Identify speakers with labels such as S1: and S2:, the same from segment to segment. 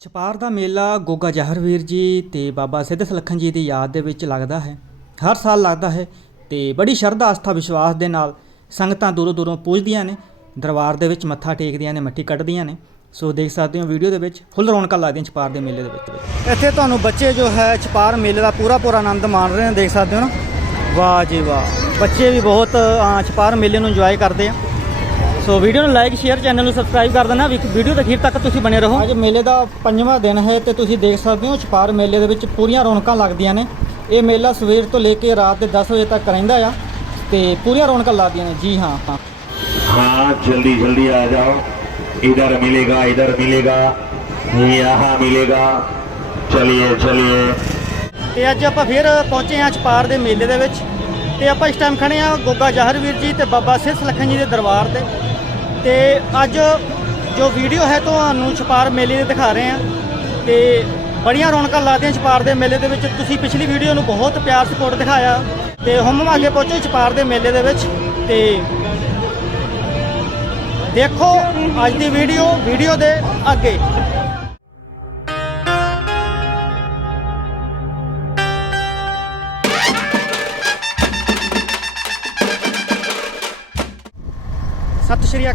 S1: ਛਪਾਰ ਦਾ ਮੇਲਾ ਗੋਗਾ ਜਹਰਵੀਰ ਜੀ ਤੇ ਬਾਬਾ ਸਿੱਧ ਸਲੱਖਣ ਜੀ ਦੀ ਯਾਦ ਦੇ ਵਿੱਚ ਲੱਗਦਾ ਹੈ। ਹਰ ਸਾਲ ਲੱਗਦਾ ਹੈ ਤੇ ਬੜੀ ਸ਼ਰਧਾ, ਆਸਥਾ, ਵਿਸ਼ਵਾਸ ਦੇ ਨਾਲ ਸੰਗਤਾਂ ਦੂਰੋਂ ਦੂਰੋਂ ਪੂਜਦੀਆਂ ਨੇ, ਦਰਬਾਰ ਦੇ ਵਿੱਚ ਮੱਥਾ ਟੇਕਦੀਆਂ ਨੇ ਮੱਟੀ ਕੱਢਦੀਆਂ ਨੇ। ਸੋ ਦੇਖ ਸਕਦੇ ਹੋ ਵੀਡੀਓ ਦੇ ਵਿੱਚ ਫੁੱਲ ਰੌਣਕਾਂ ਲੱਗਦੀਆਂ ਛਪਾਰ ਦੇ ਮੇਲੇ ਦੇ ਵਿੱਚ। ਇੱਥੇ ਤੁਹਾਨੂੰ ਬੱਚੇ ਜੋ ਹੈ ਛਪਾਰ ਮੇਲੇ ਦਾ ਪੂਰਾ ਪੂਰਾ ਆਨੰਦ ਮਾਣ ਰਹੇ ਨੇ, ਦੇਖ ਸਕਦੇ ਹੋ ਨਾ? ਵਾਹ ਜੀ ਵਾਹ। ਬੱਚੇ ਵੀ ਬਹੁਤ ਛਪਾਰ ਮੇਲੇ ਨੂੰ ਇੰਜੋਏ ਕਰਦੇ ਆ। ਸੋ ਵੀਡੀਓ ਨੂੰ ਲਾਈਕ ਸ਼ੇਅਰ ਚੈਨਲ ਨੂੰ ਸਬਸਕ੍ਰਾਈਬ ਕਰ ਦੇਣਾ ਵੀ- ਵੀਡੀਓ ਦੇ ਅਖੀਰ ਤੱਕ ਤੁਸੀਂ ਬਣੇ ਰਹੋ ਅੱਜ ਮੇਲੇ ਦਾ ਪੰਜਵਾਂ ਦਿਨ ਹੈ ਤੇ ਤੁਸੀਂ ਦੇਖ ਸਕਦੇ ਹੋ ਛਪਾਰ ਮੇਲੇ ਦੇ ਵਿੱਚ ਪੂਰੀਆਂ ਰੌਣਕਾਂ ਲੱਗਦੀਆਂ ਨੇ ਇਹ ਮੇਲਾ ਸਵੇਰ ਤੋਂ ਲੈ ਕੇ ਰਾਤ ਦੇ 10 ਵਜੇ ਤੱਕ ਰਹਿੰਦਾ ਆ ਤੇ ਪੂਰੀਆਂ ਰੌਣਕਾਂ ਲੱਗਦੀਆਂ ਨੇ ਜੀ ਹਾਂ ਹਾਂ
S2: हाँ जल्दी जल्दी आ जाओ इधर मिलेगा इधर मिलेगा यहाँ मिलेगा चलिए चलिए
S1: ਤੇ ਅੱਜ ਆਪਾਂ ਫਿਰ ਪਹੁੰਚੇ ਹਾਂ ਛਪਾਰ ਦੇ ਮੇਲੇ ਦੇ ਵਿੱਚ ਤੇ ਆਪਾਂ ਇਸ ਟਾਈਮ ਖੜੇ ਹਾਂ ਗੋਗਾ ਜਾਹਰਵੀਰ ਜੀ ਤੇ ਬਾਬਾ ਸਿੱਧ ਲਖਨ ਜੀ ਦੇ ਦਰਬਾਰ ਤੇ ਤੇ ਅੱਜ ਜੋ ਵੀਡੀਓ ਹੈ ਤੁਹਾਨੂੰ ਛਪਾਰ ਮੇਲੇ ਦੇ ਦਿਖਾ ਰਹੇ ਹਾਂ ਤੇ ਬੜੀਆਂ ਰੌਣਕਾਂ ਲੱਗਦੀਆਂ ਛਪਾਰ ਦੇ ਮੇਲੇ ਦੇ ਵਿੱਚ। ਤੁਸੀਂ ਪਿਛਲੀ ਵੀਡੀਓ ਨੂੰ ਬਹੁਤ ਪਿਆਰ ਸਪੋਰਟ ਦਿਖਾਇਆ ਤੇ ਹੁਣ ਮੈਂ ਅੱਗੇ ਪਹੁੰਚੇ ਛਪਾਰ ਦੇ ਮੇਲੇ ਦੇ ਵਿੱਚ ਤੇ ਦੇਖੋ ਅੱਜ ਦੀ ਵੀਡੀਓ ਵੀਡੀਓ ਦੇ ਅੱਗੇ।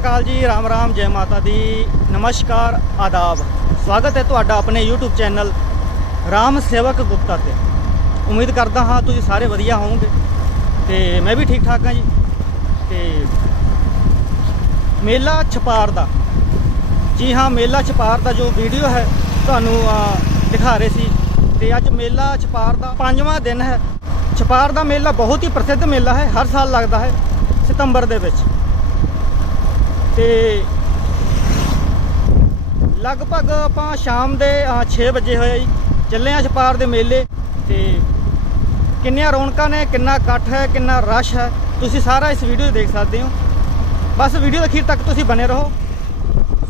S1: ਅਕਾਲ ਜੀ, ਰਾਮ ਰਾਮ, ਜੈ ਮਾਤਾ ਦੀ। ਨਮਸਕਾਰ, ਆਦਾਬ। ਸਵਾਗਤ ਹੈ ਤੁਹਾਡਾ ਆਪਣੇ YouTube ਚੈਨਲ ਰਾਮ ਸੇਵਕ ਗੁਪਤਾ ਤੇ। ਉਮੀਦ ਕਰਦਾ ਹਾਂ ਤੁਸੀਂ ਸਾਰੇ ਵਧੀਆ ਹੋਵੋਗੇ ਤੇ ਮੈਂ ਵੀ ਠੀਕ ਠਾਕ ਹਾਂ ਜੀ। ਤੇ ਮੇਲਾ ਛਪਾਰ ਦਾ। ਜੀ ਹਾਂ, ਮੇਲਾ ਛਪਾਰ ਦਾ ਜੋ ਵੀਡੀਓ ਹੈ, ਤੁਹਾਨੂੰ ਦਿਖਾ ਰਹੇ ਸੀ। ਤੇ ਅੱਜ ਮੇਲਾ ਛਪਾਰ ਦਾ ਪੰਜਵਾਂ ਦਿਨ ਹੈ। ਛਪਾਰ ਦਾ ਮੇਲਾ ਬਹੁਤ ਹੀ ਪ੍ਰਸਿੱਧ ਮੇਲਾ ਹੈ, ਹਰ ਸਾਲ ਲੱਗਦਾ ਹੈ ਸਤੰਬਰ ਦੇ ਵਿੱਚ। ਤੇ ਲਗਭਗ ਆਪਾਂ ਸ਼ਾਮ ਦੇ 6 ਵਜੇ ਹੋਏ ਜੀ। ਚੱਲੇ ਆ ਛਪਾਰ ਦੇ ਮੇਲੇ ਤੇ ਕਿੰਨੀਆਂ ਰੌਣਕਾਂ ਨੇ, ਕਿੰਨਾ ਇਕੱਠ ਹੈ, ਕਿੰਨਾ ਰਸ਼ ਹੈ, ਤੁਸੀਂ ਸਾਰਾ ਇਸ ਵੀਡੀਓ 'ਚ ਦੇਖ ਸਕਦੇ ਹੋ। ਬਸ ਵੀਡੀਓ ਦੇ ਅਖੀਰ ਤੱਕ ਤੁਸੀਂ ਬਨੇ ਰਹੋ।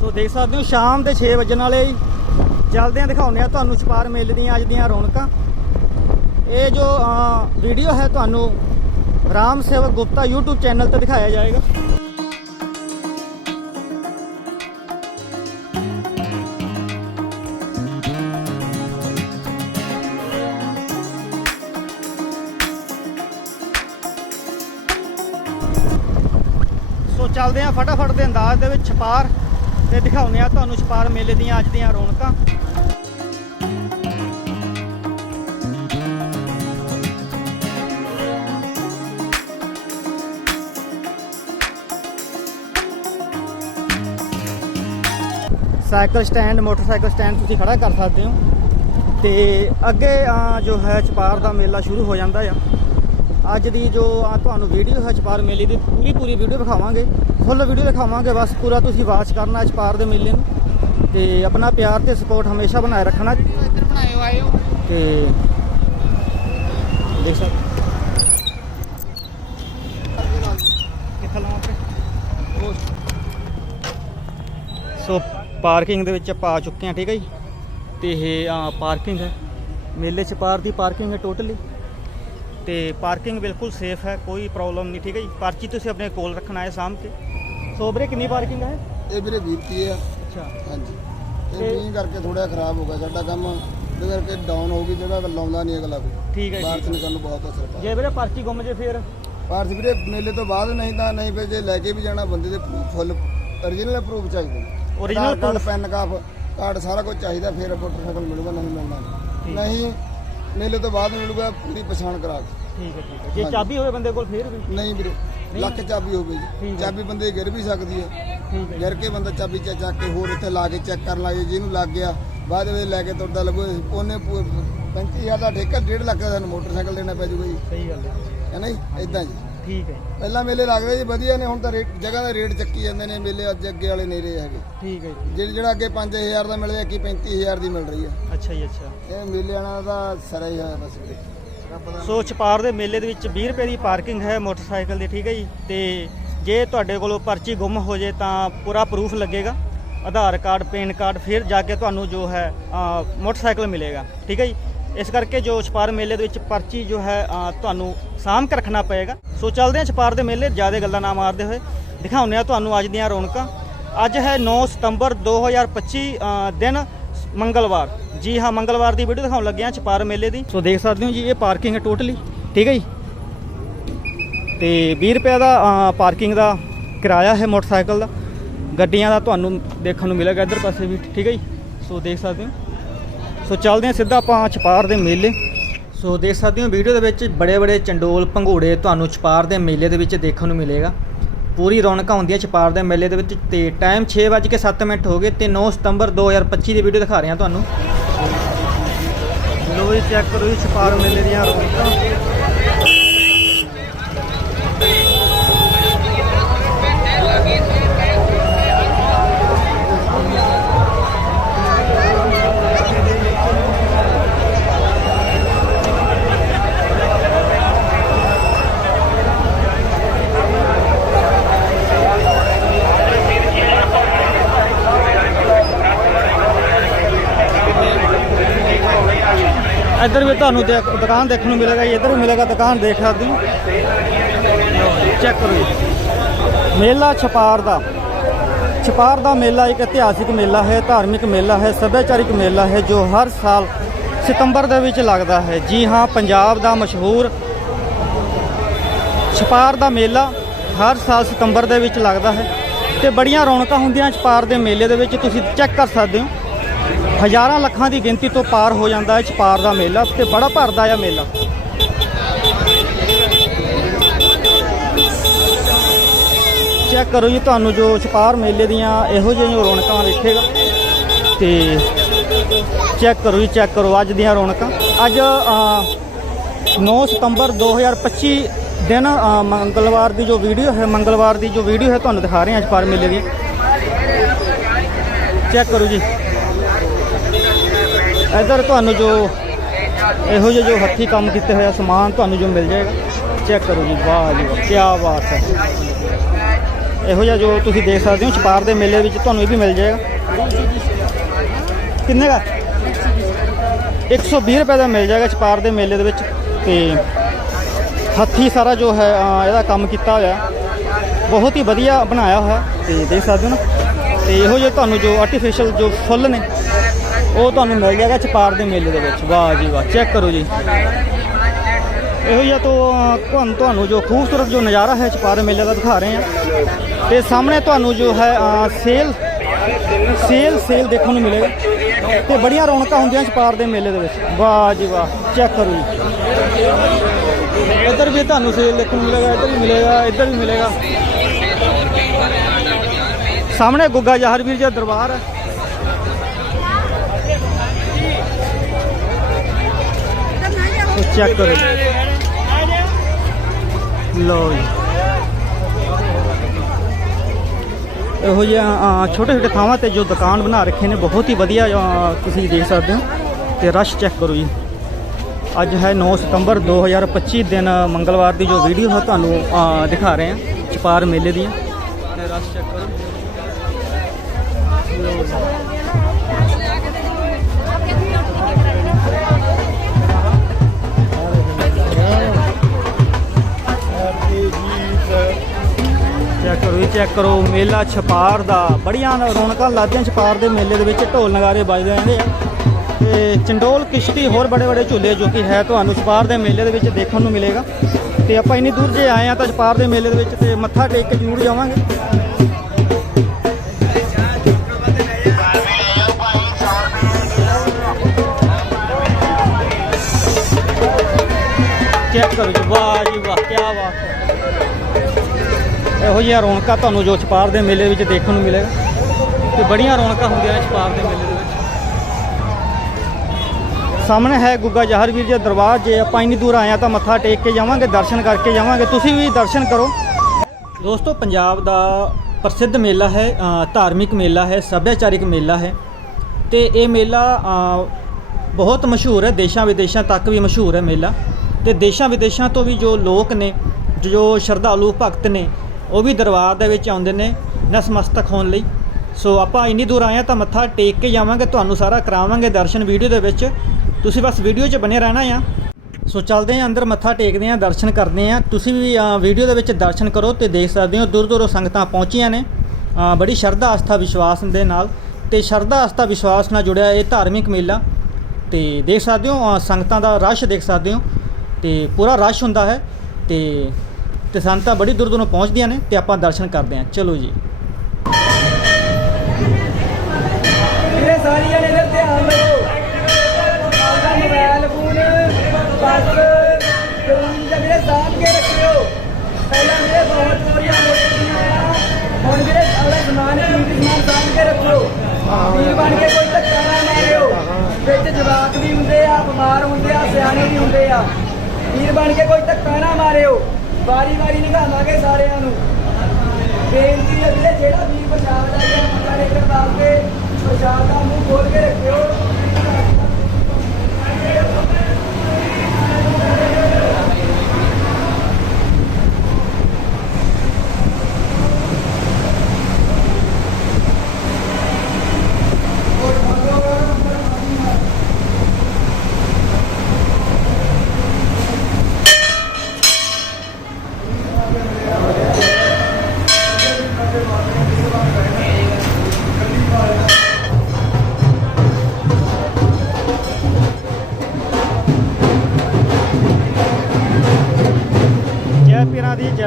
S1: ਸੋ ਦੇਖ ਸਕਦੇ ਹੋ, ਸ਼ਾਮ ਦੇ 6 ਵਜਣ ਵਾਲੇ ਜੀ। ਚੱਲਦੇ ਆ, ਦਿਖਾਉਂਦੇ ਆ ਤੁਹਾਨੂੰ ਛਪਾਰ ਮੇਲੇ ਦੀਆਂ ਅੱਜ ਦੀਆਂ ਰੌਣਕਾਂ। ਇਹ ਜੋ ਵੀਡੀਓ ਹੈ ਤੁਹਾਨੂੰ ਰਾਮ ਸੇਵਕ ਗੁਪਤਾ YouTube ਚੈਨਲ ਤੇ ਦਿਖਾਇਆ ਜਾਏਗਾ। ਫਟਾਫਟ ਦੇ ਅੰਦਾਜ਼ ਦੇ ਵਿੱਚ ਛਪਾਰ ਤੇ ਦਿਖਾਉਂਦੇ ਆ ਤੁਹਾਨੂੰ ਛਪਾਰ ਮੇਲੇ ਦੀਆਂ ਅੱਜ ਦੀਆਂ ਰੌਣਕਾਂ। ਸਾਈਕਲ ਸਟੈਂਡ ਮੋਟਰਸਾਈਕਲ ਸਟੈਂਡ ਤੁਸੀਂ ਖੜਾ ਕਰ ਸਕਦੇ ਹੋ। ਤੇ ਅੱਗੇ ਅ, ਜੋ ਹੈ ਚਪਾਰ ਦਾ ਮੇਲਾ ਸ਼ੁਰੂ ਹੋ ਜਾਂਦਾ ਆ। ਅੱਜ ਦੀ ਜੋ ਤੁਹਾਨੂੰ ਵੀਡੀਓ ਹੈ ਚਪਾਰ ਮੇਲੇ ਦੀ ਪੂਰੀ ਪੂਰੀ ਵੀਡੀਓ ਵਿਖਾਵਾਂਗੇ ਫੁੱਲ ਵੀਡੀਓ ਦਿਖਾਵਾਂਗੇ, ਬਸ ਪੂਰਾ ਤੁਸੀਂ ਵਾਚ ਕਰਨਾ ਛਪਾਰ ਦੇ ਮੇਲੇ ਨੂੰ। ਤੇ ਆਪਣਾ ਪਿਆਰ ਤੇ ਸਪੋਰਟ ਹਮੇਸ਼ਾ ਬਣਾਏ ਰੱਖਣਾ।
S3: ਇੱਧਰ ਬਣਾਇਓ ਆਇਓ
S1: ਤੇ ਦੇਖ ਸਕਦੇ ਸੋ ਪਾਰਕਿੰਗ ਦੇ ਵਿੱਚ ਆਪਾਂ ਆ ਚੁੱਕੇ ਹਾਂ, ਠੀਕ ਹੈ ਜੀ? ਤੇ ਇਹ ਪਾਰਕਿੰਗ ਹੈ। ਮੇਲੇ 'ਚ ਪਾਰ ਦੀ ਪਾਰਕਿੰਗ ਹੈ ਟੋਟਲੀ। ਤੇ ਪਾਰਕਿੰਗ ਬਿਲਕੁਲ ਸੇਫ ਹੈ, ਕੋਈ ਪ੍ਰੋਬਲਮ ਨਹੀਂ, ਠੀਕ ਹੈ ਜੀ? ਪਰਚੀ ਤੁਸੀਂ ਆਪਣੇ ਕੋਲ ਰੱਖਣਾ ਹੈ ਸਾਂਭ ਕੇ। ਸੋ ਵੀਰੇ ਕਿੰਨੀ ਪਾਰਕਿੰਗ ਹੈ?
S4: ਇਹ ਵੀਰੇ ਵੀਰਤੀ ਆ।
S1: ਅੱਛਾ।
S4: ਹਾਂਜੀ।
S1: ਤੇ-
S4: ਇਹ ਮੀਂਹ ਕਰਕੇ ਥੋੜਾ ਖਰਾਬ ਹੋ ਗਿਆ ਸਾਡਾ ਕੰਮ। ਉਹਦੇ ਕਰਕੇ ਡਾਊਨ ਹੋ ਗਈ ਜਗ੍ਹਾ ਲਾਉਂਦਾ ਨਹੀਂ ਅਗਲਾ ਕੋਈ।
S1: ਠੀਕ ਹੈ ਜੀ,
S4: ਬਾਰਿਸ਼
S1: ਠੀਕ
S4: ਨੇ ਸਾਨੂੰ ਬਹੁਤ ਅਸਰ ਪਾਇਆ।
S1: ਜੇ ਵੀਰੇ ਪਰਚੀ ਗੁੰਮ ਜੇ ਫਿਰ?
S4: ਪਾਰਸ ਵੀਰੇ ਮੇਲੇ ਤੋਂ ਬਾਅਦ ਨਹੀਂ ਤਾਂ ਨਹੀਂ ਫਿਰ ਜੇ ਲੈ ਕੇ ਵੀ ਜਾਣਾ ਬੰਦੇ ਦੇ ਫੁੱਲ origignal ਪ੍ਰੂਫ ਚਾਹੀਦੇ ਨੇ।
S1: Original
S4: Aadhaar card,
S1: proof।
S4: PAN card card ਸਾਰਾ ਕੁਝ ਚਾਹੀਦਾ ਫਿਰ ਮੋਟਰਸਾਈਕਲ ਮਿਲੂਗਾ ਨਹੀਂ ਮਿਲਣਾ।
S1: ਠੀਕ।
S4: ਨਹੀਂ ਮੇਲੇ ਤੋਂ ਬਾਅਦ ਮਿਲੂਗਾ ਪੂਰੀ ਪਛਾਣ ਕਰਾ ਕੇ।
S1: ਠੀਕ ਹੈ ਠੀਕ ਹੈ। ਜੇ
S4: ਹਾਂਜੀ।
S1: ਚਾਬੀ ਹੋਵੇ ਬੰਦੇ ਕੋਲ ਫਿਰ ਵੀ?
S4: ਨਹੀਂ ਵੀਰੇ। ਲੱਖ ਚਾਬੀ ਹੋਵੇ ਜੀ। ਚਾਬੀ ਬੰਦੇ ਦੀ ਗਿਰ ਵੀ ਸਕਦੀ ਹੈ। ਗਿਰ ਕੇ ਬੰਦਾ ਚਾਬੀ ਚ ਚੱਕ ਕੇ ਹੋਰ ਇੱਥੇ ਲਾ ਕੇ ਚੈੱਕ ਕਰਨ ਲੱਗੇ ਜਿਹਨੂੰ ਲੱਗ ਗਿਆ ਬਾਅਦ ਵਿੱਚ ਲੈ ਕੇ ਤੁਰਦਾ ਲੱਗੋ ਉਹਨੇ 35000 ਦਾ ਠੇਕਾ 1.5 ਲੱਖ ਦਾ ਸਾਨੂੰ ਮੋਟਰਸਾਈਕਲ ਦੇਣਾ ਪੈ ਜਾਊਗਾ ਜੀ।
S1: ਸਹੀ ਗੱਲ ਹੈ।
S4: ਹੈ ਨਾ ਜੀ? ਇਦਾਂ ਜੀ।
S1: ਠੀਕ ਹੈ
S4: ਪਹਿਲਾਂ ਮੇਲੇ ਲੱਗਦੇ ਜੀ ਵਧੀਆ ਨੇ ਹੁਣ ਤਾਂ ਰੇਟ ਜਗ੍ਹਾ ਦਾ ਰੇਟ ਚੱਕੀ ਜਾਂਦੇ ਨੇ ਮੇਲੇ ਅੱਜ ਅੱਗੇ ਵਾਲੇ ਨਹੀਂ ਰਹੇ ਹੈਗੇ।
S1: ਠੀਕ ਹੈ ਜੀ।
S4: ਜਿਹੜੇ ਜਿਹੜਾ ਅੱਗੇ 5000 ਦਾ ਮਿਲ ਰਿਹਾ ਕੀ 35000 ਦੀ ਮਿਲ ਰਹੀ ਹੈ।
S1: ਅੱਛਾ ਜੀ ਅੱਛਾ।
S4: ਇਹ ਮੇਲੇ ਵਾਲਾ ਦਾ ਸਰਾ ਹੀ ਹੋਇਆ ਬਸ ਵੀਰੇ।
S1: ਸੋ ਛਪਾਰ ਦੇ ਮੇਲੇ ਦੇ ਵਿੱਚ 20 ਰੁਪਏ ਦੀ ਪਾਰਕਿੰਗ ਹੈ ਮੋਟਰਸਾਈਕਲ ਦੀ ਠੀਕ ਹੈ ਜੀ? ਤੇ ਜੇ ਤੁਹਾਡੇ ਕੋਲੋਂ ਪਰਚੀ ਗੁੰਮ ਹੋ ਜੇ ਤਾਂ ਪੂਰਾ ਪ੍ਰੂਫ ਲੱਗੇਗਾ। ਆਧਾਰ ਕਾਰਡ ਪੈਨ ਕਾਰਡ ਫਿਰ ਜਾ ਕੇ ਤੁਹਾਨੂੰ ਜੋ ਹੈ ਮੋਟਰਸਾਈਕਲ ਮਿਲੇਗਾ ਠੀਕ ਹੈ ਜੀ? ਇਸ ਕਰਕੇ ਜੋ ਛਪਾਰ ਮੇਲੇ ਦੇ ਵਿੱਚ ਪਰਚੀ ਜੋ ਹੈ ਤੁਹਾਨੂੰ ਸਾਂਭ ਕੇ ਰੱਖਣਾ ਪਏਗਾ। ਸੋ ਚੱਲਦੇ ਹਾਂ ਛਪਾਰ ਦੇ ਮੇਲੇ ਜ਼ਿਆਦਾ ਗੱਲਾਂ ਨਾ ਮਾਰਦੇ ਹੋਏ। ਦਿਖਾਉਂਦੇ ਆ ਤੁਹਾਨੂੰ ਅੱਜ ਦੀਆਂ ਰੌਣਕਾਂ। ਅੱਜ ਹੈ 9 ਸਤੰਬਰ 2025 ਅ, ਦਿਨ ਮੰਗਲਵਾਰ। ਜੀ ਹਾਂ, ਮੰਗਲਵਾਰ ਦੀ ਵੀਡੀਓ ਦਿਖਾਉਣ ਲੱਗੇ ਆ ਚਪਾਰ ਮੇਲੇ ਦੀ। ਸੋ ਦੇਖ ਸਕਦੇ ਹੋ ਜੀ, ਇਹ ਪਾਰਕਿੰਗ ਹੈ ਟੋਟਲੀ ਠੀਕ ਹੈ ਜੀ? ਤੇ 20 ਰੁਪਏ ਦਾ ਪਾਰਕਿੰਗ ਦਾ ਕਿਰਾਇਆ ਹੈ ਮੋਟਰਸਾਈਕਲ ਦਾ। ਗੱਡੀਆਂ ਦਾ ਤੁਹਾਨੂੰ ਦੇਖਣ ਨੂੰ ਮਿਲੇਗਾ ਇੱਧਰ ਪਾਸੇ ਵੀ। ਠੀਕ ਹੈ ਜੀ? ਸੋ ਦੇਖ ਸਕਦੇ ਹੋ। ਸੋ ਚੱਲਦੇ ਹਾਂ ਸਿੱਧਾ ਆਪਾਂ ਛਪਾਰ ਦੇ ਮੇਲੇ। ਸੋ ਦੇਖ ਸਕਦੇ ਹੋ ਵੀਡੀਓ ਦੇ ਵਿੱਚ ਬੜੇ ਬੜੇ ਚੰਡੋਲ, ਭੰਗੂੜੇ ਤੁਹਾਨੂੰ ਛਪਾਰ ਦੇ ਮੇਲੇ ਦੇ ਵਿੱਚ ਦੇਖਣ ਨੂੰ ਮਿਲੇਗਾ। ਪੂਰੀ ਰੌਣਕਾਂ ਹੁੰਦੀਆਂ ਛਪਾਰ ਦੇ ਮੇਲੇ ਦੇ ਵਿੱਚ ਤੇ ਟਾਈਮ 6:07 ਮਿੰਟ ਹੋ ਗਏ ਤੇ 9 ਸਤੰਬਰ 2025 ਦੀ ਵੀਡੀਓ ਦਿਖਾ ਰਹੇ ਹਾਂ ਤੁਹਾਨੂੰ। ਲੋ ਜੀ ਚੈੱਕ ਕਰੋ ਜੀ, ਛਪਾਰ ਮੇਲੇ ਦੀਆਂ ਰੌਣਕਾਂ। ਇੱਧਰ ਵੀ ਤੁਹਾਨੂੰ ਦੇਖ- ਦੁਕਾਨ ਦੇਖਣ ਨੂੰ ਮਿਲੇਗਾ ਜੀ, ਇੱਧਰ ਵੀ ਮਿਲੇਗਾ ਦੁਕਾਨ ਦੇਖ ਸਕਦੇ ਹੋ। ਚੈੱਕ ਕਰੋ ਮੇਲਾ ਛਪਾਰ ਦਾ। ਛਪਾਰ ਦਾ ਮੇਲਾ ਇੱਕ ਇਤਿਹਾਸਿਕ ਮੇਲਾ ਹੈ ਧਾਰਮਿਕ ਮੇਲਾ ਹੈ ਸੱਭਿਆਚਾਰਿਕ ਮੇਲਾ ਹੈ ਜੋ ਹਰ ਸਾਲ ਸਤੰਬਰ ਦੇ ਵਿੱਚ ਲੱਗਦਾ ਹੈ। ਜੀ ਹਾਂ ਪੰਜਾਬ ਦਾ ਮਸ਼ਹੂਰ ਛਪਾਰ ਦਾ ਮੇਲਾ ਹਰ ਸਾਲ ਸਤੰਬਰ ਦੇ ਵਿੱਚ ਲੱਗਦਾ ਹੈ। ਤੇ ਬੜੀਆਂ ਰੌਣਕਾਂ ਹੁੰਦੀਆਂ ਛਪਾਰ ਦੇ ਮੇਲੇ ਦੇ ਵਿੱਚ ਤੁਸੀਂ ਚੈੱਕ ਕਰ ਸਕਦੇ ਹੋ। ਹਜ਼ਾਰਾਂ ਲੱਖਾਂ ਦੀ ਗਿਣਤੀ ਤੋਂ ਪਾਰ ਹੋ ਜਾਂਦਾ ਹੈ ਛਪਾਰ ਦਾ ਮੇਲਾ ਤੇ ਬੜਾ ਭਰਦਾ ਆ ਮੇਲਾ। ਚੈੱਕ ਕਰੋ ਜੀ ਤੁਹਾਨੂੰ ਜੋ ਛਪਾਰ ਮੇਲੇ ਦੀਆਂ ਇਹੋ ਜਿਹੀਆਂ ਰੌਣਕਾਂ ਦੇਖੇਗਾ ਤੇ ਚੈੱਕ ਕਰੋ ਜੀ ਚੈੱਕ ਕਰੋ ਅੱਜ ਦੀਆਂ ਰੌਣਕਾਂ। ਅੱਜ ਅ, 9 ਸਤੰਬਰ 2025 ਦਿਨ ਮੰਗਲਵਾਰ ਦੀ ਜੋ ਵੀਡੀਓ ਹੈ ਮੰਗਲਵਾਰ ਦੀ ਜੋ ਵੀਡੀਓ ਹੈ ਤੁਹਾਨੂੰ ਦਿਖਾ ਰਹੇ ਹਾਂ ਛਪਾਰ ਮੇਲੇ ਦੀ। ਚੈੱਕ ਕਰੋ ਜੀ। ਇੱਧਰ ਤੁਹਾਨੂੰ ਜੋ ਇਹੋ ਜਿਹੇ ਜੋ ਹੱਥੀ ਕੰਮ ਕੀਤੇ ਹੋਇਆ ਸਮਾਨ ਤੁਹਾਨੂੰ ਜੋ ਮਿਲ ਜਾਏਗਾ। ਚੈੱਕ ਕਰੋ ਜੀ, ਵਾਹ ਜੀ ਵਾਹ ਕੀ ਬਾਤ ਹੈ। ਇਹੋ ਜਿਹਾ ਜੋ ਤੁਸੀਂ ਦੇਖ ਸਕਦੇ ਹੋ, ਛਪਾਰ ਦੇ ਮੇਲੇ ਵਿੱਚ ਤੁਹਾਨੂੰ ਇਹ ਵੀ ਮਿਲ ਜਾਏਗਾ। ਕਿੰਨੇ ਦਾ? 120 ਰੁਪਏ ਦਾ ਮਿਲ ਜਾਏਗਾ ਛਪਾਰ ਦੇ ਮੇਲੇ ਦੇ ਵਿੱਚ। ਤੇ ਹੱਥੀ ਸਾਰਾ ਜੋ ਹੈ ਇਹਦਾ ਕੰਮ ਕੀਤਾ ਹੋਇਆ। ਬਹੁਤ ਹੀ ਵਧੀਆ ਬਣਾਇਆ ਹੋਇਆ ਤੇ ਦੇਖ ਸਕਦੇ ਹੋ ਨਾ। ਤੇ ਇਹੋ ਜਿਹੇ ਤੁਹਾਨੂੰ ਜੋ ਆਰਟੀਫੀਸ਼ੀਅਲ ਜੋ ਫੁੱਲ ਨੇ ਉਹ ਤੁਹਾਨੂੰ ਮਿਲ ਜਾਏਗਾ ਛਪਾਰ ਦੇ ਮੇਲੇ ਦੇ ਵਿੱਚ। ਵਾਹ ਜੀ ਵਾਹ ਚੈੱਕ ਕਰੋ ਜੀ। ਇਹੋ ਜਿਹਾ ਤੋਂ, ਤੁਹਾਨੂੰ ਤੁਹਾਨੂੰ ਜੋ ਖੂਬਸੂਰਤ ਜੋ ਨਜ਼ਾਰਾ ਹੈ ਛਪਾਰ ਮੇਲੇ ਦਾ ਦਿਖਾ ਰਹੇ ਹਾਂ। ਤੇ ਸਾਹਮਣੇ ਤੁਹਾਨੂੰ ਜੋ ਹੈ ਸੇਲ ਸੇਲ ਸੇਲ ਦੇਖਣ ਨੂੰ ਮਿਲੇਗਾ। ਤੇ ਬੜੀਆਂ ਰੌਣਕਾਂ ਹੁੰਦੀਆਂ ਛਪਾਰ ਦੇ ਮੇਲੇ ਦੇ ਵਿੱਚ। ਵਾਹ ਜੀ ਵਾਹ ਚੈੱਕ ਕਰੋ ਜੀ। ਇੱਧਰ ਵੀ ਤੁਹਾਨੂੰ ਸੇਲ ਦੇਖਣ ਨੂੰ ਮਿਲੇਗਾ, ਇੱਧਰ ਵੀ ਮਿਲੇਗਾ, ਇੱਧਰ ਵੀ ਮਿਲੇਗਾ। ਸਾਹਮਣੇ ਗੁੱਗਾ ਜਹਰਵੀਰ ਜੀ ਦਾ ਦਰਬਾਰ ਹੈ। ਚੈੱਕ ਕਰੋ। ਜੀ ਲਓ ਜੀ। ਇਹੋ ਜਿਹਾ ਛੋਟੇ ਛੋਟੇ ਥਾਵਾਂ ਤੇ ਜੋ ਦੁਕਾਨ ਬਣਾ ਰੱਖੇ ਨੇ, ਬਹੁਤ ਹੀ ਵਧੀਆ ਤੁਸੀਂ ਦੇਖ ਸਕਦੇ ਹੋ। ਤੇ ਰਸ਼ ਚੈੱਕ ਕਰੋ ਜੀ। ਅੱਜ ਹੈ 9 ਸਤੰਬਰ 2025 ਦਿਨ, ਮੰਗਲਵਾਰ ਦੀ ਜੋ ਵੀਡੀਓ ਹੈ, ਤੁਹਾਨੂੰ ਦਿਖਾ ਰਹੇ ਹਾਂ। ਚਪਾਰ ਮੇਲੇ ਦੀ। ਤੇ ਰਸ਼ ਚੈੱਕ ਕਰੋ। ਚੈੱਕ ਕਰੋ ਚੈੱਕ ਕਰੋ, ਮੇਲਾ ਛਪਾਰ ਦਾ। ਬੜੀਆਂ ਰੌਣਕਾਂ ਲੱਗਦੀਆਂ ਛਪਾਰ ਦੇ ਮੇਲੇ ਦੇ ਵਿੱਚ, ਢੋਲ ਨਗਾਰੇ ਵੱਜਦੇ ਰਹਿੰਦੇ ਆ। ਤੇ ਚੰਡੋਲ ਕਿਸ਼ਤੀ ਹੋਰ ਬੜੇ ਬੜੇ ਝੂਲੇ ਜੋ ਕਿ ਹੈ ਤੁਹਾਨੂੰ ਛਪਾਰ ਦੇ ਮੇਲੇ ਦੇ ਵਿੱਚ ਦੇਖਣ ਨੂੰ ਮਿਲੇਗਾ। ਤੇ ਆਪਾਂ ਇੰਨੀ ਦੂਰ ਜੇ ਆਏ ਆ ਤਾਂ ਛਪਾਰ ਦੇ ਮੇਲੇ ਦੇ ਵਿੱਚ ਤੇ ਮੱਥਾ ਟੇਕ ਕੇ ਜ਼ਰੂਰ ਜਾਵਾਂਗੇ। ਚੈੱਕ ਕਰੋ ਜੀ, ਵਾਹ ਜੀ ਵਾਹ ਕੀ ਬਾਤ। ਇਹੋ ਜਿਹੀਆਂ ਰੌਣਕਾਂ ਤੁਹਾਨੂੰ ਜੋ ਛਪਾਰ ਦੇ ਮੇਲੇ ਵਿੱਚ ਦੇਖਣ ਨੂੰ ਮਿਲੇਗਾ। ਤੇ ਬੜੀਆਂ ਰੌਣਕਾਂ ਹੁੰਦੀਆਂ ਨੇ ਛਪਾਰ ਦੇ ਮੇਲੇ ਦੇ ਵਿੱਚ। ਸਾਹਮਣੇ ਹੈ ਗੁੱਗਾ ਜਹਰਵੀਰ ਜੀ ਦਾ ਦਰਬਾਰ। ਜੇ ਆਪਾਂ ਇੰਨੀ ਦੂਰ ਆਏ ਆ ਤਾਂ ਮੱਥਾ ਟੇਕ ਕੇ ਜਾਵਾਂਗੇ, ਦਰਸ਼ਨ ਕਰਕੇ ਜਾਵਾਂਗੇ। ਤੁਸੀਂ ਵੀ ਦਰਸ਼ਨ ਕਰੋ। ਦੋਸਤੋ, ਪੰਜਾਬ ਦਾ ਪ੍ਰਸਿੱਧ ਮੇਲਾ ਹੈ ਧਾਰਮਿਕ ਮੇਲਾ ਹੈ, ਸੱਭਿਆਚਾਰਿਕ ਮੇਲਾ ਹੈ। ਤੇ ਇਹ ਮੇਲਾ ਬਹੁਤ ਮਸ਼ਹੂਰ ਹੈ। ਦੇਸ਼ਾਂ ਵਿਦੇਸ਼ਾਂ ਤੱਕ ਵੀ ਮਸ਼ਹੂਰ ਹੈ ਮੇਲਾ। ਤੇ ਦੇਸ਼ਾਂ ਵਿਦੇਸ਼ਾਂ ਤੋਂ ਵੀ ਜੋ ਲੋਕ ਨੇ, ਜੋ ਸ਼ਰਧਾਲੂ ਭਗਤ ਨੇ ਉਹ ਵੀ ਦਰਬਾਰ ਦੇ ਵਿੱਚ ਆਉਂਦੇ ਨੇ ਨਸਮਸਤਕ ਹੋਣ ਲਈ। ਸੋ ਆਪਾਂ ਇੰਨੀ ਦੂਰ ਆਏ ਹਾਂ ਤਾਂ ਮੱਥਾ ਟੇਕ ਕੇ ਜਾਵਾਂਗੇ, ਤੁਹਾਨੂੰ ਸਾਰਾ ਕਰਾਵਾਂਗੇ ਦਰਸ਼ਨ ਵੀਡੀਓ ਦੇ ਵਿੱਚ। ਤੁਸੀਂ ਬਸ ਵੀਡੀਓ 'ਚ ਬਨੇ ਰਹਿਣਾ ਆ। ਸੋ ਚੱਲਦੇ ਹਾਂ ਅੰਦਰ, ਮੱਥਾ ਟੇਕਦੇ ਹਾਂ, ਦਰਸ਼ਨ ਕਰਦੇ ਹਾਂ। ਤੁਸੀਂ ਵੀ ਵੀਡੀਓ ਦੇ ਵਿੱਚ ਦਰਸ਼ਨ ਕਰੋ ਤੇ ਦੇਖ ਸਕਦੇ ਹੋ ਦੂਰ ਦੂਰੋਂ ਸੰਗਤਾਂ ਪਹੁੰਚੀਆਂ ਨੇ। ਬੜੀ ਸ਼ਰਧਾ ਆਸਥਾ ਵਿਸ਼ਵਾਸ ਦੇ ਨਾਲ ਤੇ ਸ਼ਰਧਾ ਆਸਥਾ ਵਿਸ਼ਵਾਸ ਨਾਲ ਜੁੜਿਆ ਇਹ ਧਾਰਮਿਕ ਮੇਲਾ। ਤੇ ਦੇਖ ਸਕਦੇ ਹੋ ਸੰਗਤਾਂ ਦਾ ਰਸ਼ ਦੇਖ ਸਕਦੇ ਹੋ ਤੇ ਪੂਰਾ ਰਸ਼ ਹੁੰਦਾ ਹੈ ਤੇ ਤੇ ਸੰਤਾਂ ਬੜੀ ਦੂਰ ਦੂਰੋਂ ਪਹੁੰਚਦੀਆਂ ਨੇ ਤੇ ਆਪਾਂ ਦਰਸ਼ਨ ਕਰਦੇ ਹਾਂ। ਚਲੋ ਜੀ।
S3: ਵੀਰੇ ਸਾਰੀਆਂ ਨੇ ਧਿਆਨ ਦਿਓ ਆਪਦਾ ਮੋਬਾਈਲ ਫੋਨ ਪਰਸ ਜ਼ਰੂਰੀ ਦਾ ਵੀਰੇ ਸਾਂਭ ਰੱਖਿਓ। ਪਹਿਲਾਂ ਵੀਰੇ ਬਹੁਤ ਚੋਰੀਆਂ ਹੋ ਚੁੱਕੀਆਂ ਆ। ਹੁਣ ਵੀਰੇ ਆਪਦਾ ਸਮਾਨ ਕੀਮਤੀ ਸਮਾਨ ਸਾਂਭ ਕੇ ਰੱਖਿਓ। ਵੀਰ ਬਣ ਕੇ ਕੋਈ ਧੱਕਾ ਨਾ ਮਾਰਿਓ। ਵਿੱਚ ਜਵਾਕ ਵੀ ਹੁੰਦੇ ਆ, ਬਿਮਾਰ ਹੁੰਦੇ ਆ, ਸਿਆਣੇ ਵੀ ਹੁੰਦੇ ਆ। ਵੀਰ ਬਣ ਕੇ ਕੋਈ ਧੱਕਾ ਨਾ ਮਾਰਿਓ। ਵਾਰੀ ਵਾਰੀ ਨਿਗਾਹਾਂਗੇ ਸਾਰਿਆਂ ਨੂੰ। ਬੇਨਤੀ ਹੈ ਵੀਰੇ, ਜਿਹੜਾ ਵੀ ਪੰਜਾਬ ਦਾ ਹੈ ਮੱਥਾ ਟੇਕਣ ਵਾਸਤੇ ਪ੍ਰਸ਼ਾਦ ਦਾ ਮੂੰਹ ਖੋਲ ਕੇ ਰੱਖਿਓ।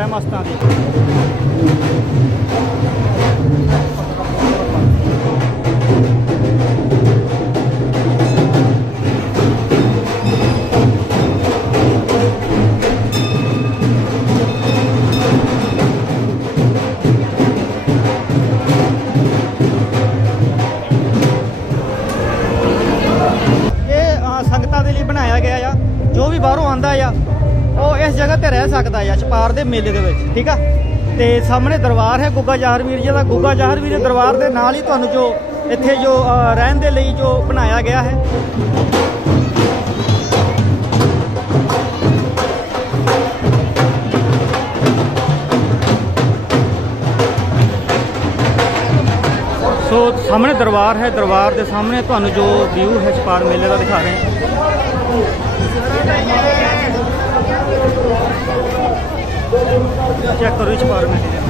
S1: ਪੀਰਾਂ ਦੀ ਮੇਲੇ ਦੇ ਵਿੱਚ, ਠੀਕ ਆ? ਤੇ ਸਾਹਮਣੇ ਦਰਬਾਰ ਹੈ ਗੁੱਗਾ ਜਾਹਰ ਵੀਰ ਜੀ ਦਾ। ਗੁੱਗਾ ਜਾਹਰ ਵੀਰ ਦੇ ਦਰਬਾਰ ਦੇ ਨਾਲ ਹੀ ਤੁਹਾਨੂੰ ਜੋ ਇੱਥੇ ਜੋ ਰਹਿਣ ਦੇ ਲਈ ਜੋ ਬਣਾਇਆ ਗਿਆ ਹੈ। ਸੋ ਸਾਹਮਣੇ ਦਰਬਾਰ ਹੈ, ਦਰਬਾਰ ਦੇ ਸਾਹਮਣੇ ਤੁਹਾਨੂੰ ਜੋ ਵਿਊ ਹੈ ਛਪਾਰ ਮੇਲੇ ਦਾ ਦਿਖਾ ਰਹੇ ਹਾਂ। ਚੈੱਕ ਕਰੋ ਛਪਾਰ ਮੇਲੇ ਦਾ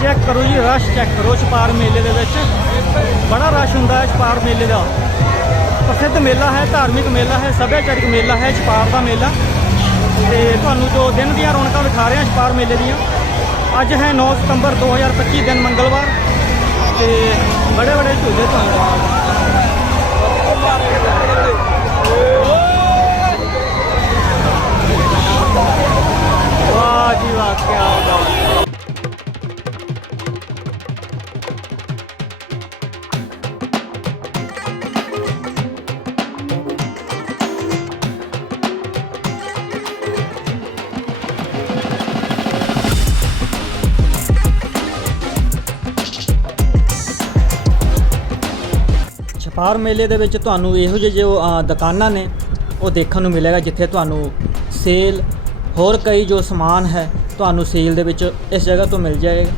S1: ਚੈੱਕ ਕਰੋ ਜੀ ਰਸ਼ ਚੈੱਕ ਕਰੋ ਛਪਾਰ ਮੇਲੇ ਦੇ ਵਿੱਚ ਬੜਾ ਰਸ਼ ਹੁੰਦਾ ਹੈ ਛਪਾਰ ਮੇਲੇ ਦਾ ਪ੍ਰਸਿੱਧ ਮੇਲਾ ਹੈ, ਧਾਰਮਿਕ ਮੇਲਾ ਹੈ, ਸੱਭਿਆਚਾਰਿਕ ਮੇਲਾ ਹੈ, ਛਪਾਰ ਦਾ ਮੇਲਾ। ਤੇ ਤੁਹਾਨੂੰ ਜੋ ਦਿਨ ਦੀਆਂ ਰੌਣਕਾਂ ਦਿਖਾ ਰਿਹਾ ਹਾਂ ਛਪਾਰ ਮੇਲੇ ਦੀਆਂ, ਅੱਜ ਹੈ 9 ਸਤੰਬਰ 2025 ਦਿਨ ਮੰਗਲਵਾਰ। ਤੇ ਬੜੇ ਬੜੇ ਝੂਲੇ ਤੁਹਾਨੂੰ ਵਾਹ ਜੀ ਵਾਹ ਕੀ ਬਾਤ ਛਪਾਰ ਮੇਲੇ ਦੇ ਵਿੱਚ ਤੁਹਾਨੂੰ ਇਹੋ ਜਿਹੇ ਜੋ ਦੁਕਾਨਾਂ ਨੇ, ਉਹ ਦੇਖਣ ਨੂੰ ਮਿਲੇਗਾ, ਜਿੱਥੇ ਤੁਹਾਨੂੰ ਸੇਲ, ਹੋਰ ਕਈ ਜੋ ਸਮਾਨ ਹੈ, ਤੁਹਾਨੂੰ ਸੇਲ ਦੇ ਵਿੱਚ ਇਸ ਜਗ੍ਹਾ ਤੋਂ ਮਿਲ ਜਾਏਗਾ।